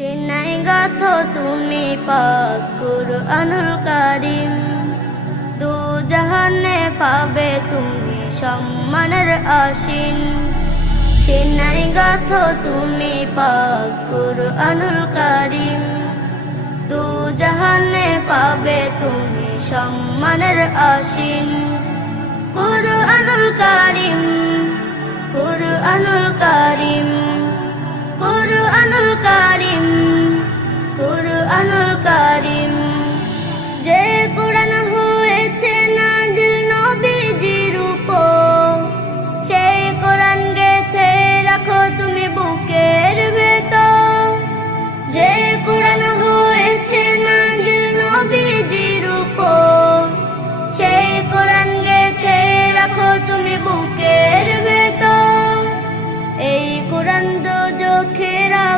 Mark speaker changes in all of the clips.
Speaker 1: Sinai গাথ, তুমি পাক কুরআনুল কারিম। দু জাহানে পাবে তুমি সম্মানের আসিন সিনাই গাথ, তুমি পাক কুরআনুল কারিম। দু জাহানে পাবে তুমি সম্মানের আসিন কুরআনুল কারিম, কুরআনুল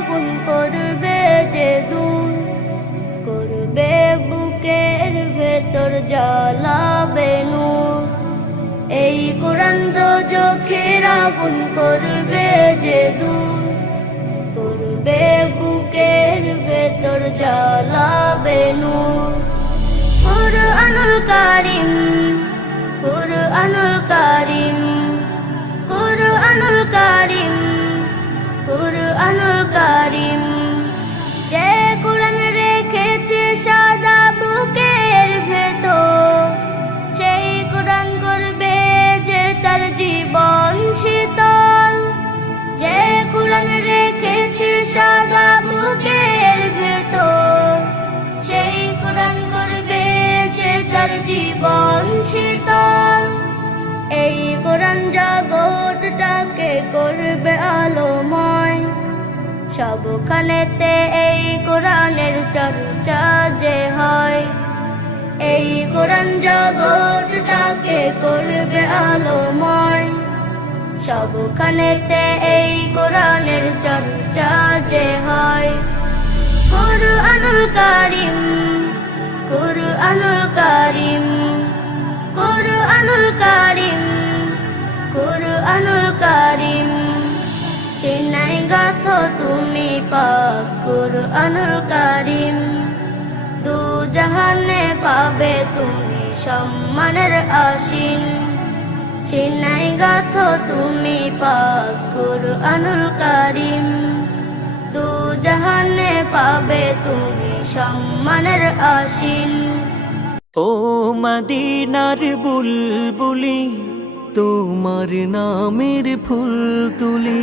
Speaker 1: আগুন করবে যে দূর, করবে বুকের ভেতর জ্বালাবে নূর। এই কোরআন দো চোখের আগুন করবে যে দূর, করবে বুকের ভেতর জ্বালাবে নূর। কুরআনুল কারিম, কুরআনুল সবখানেতে এই কোরআনের চর্চা যে হয়, এই কোরআন জগৎটাকে করবে আলোময়। সবখানেতে এই কোরআনের চর্চা যে হয়, কুরআনুল কুরআনুল কারিম। দু জাহানে পাবে তুমি সম্মানের আসিন সিনাই গাথ তুমি পাক কুরআনুল কারিম। দু জাহানে পাবে তুমি সম্মানের আসিন
Speaker 2: ও মদিনার বুলবুলি, তোমার নামের ফুল তুলি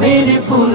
Speaker 2: মেরে ফুল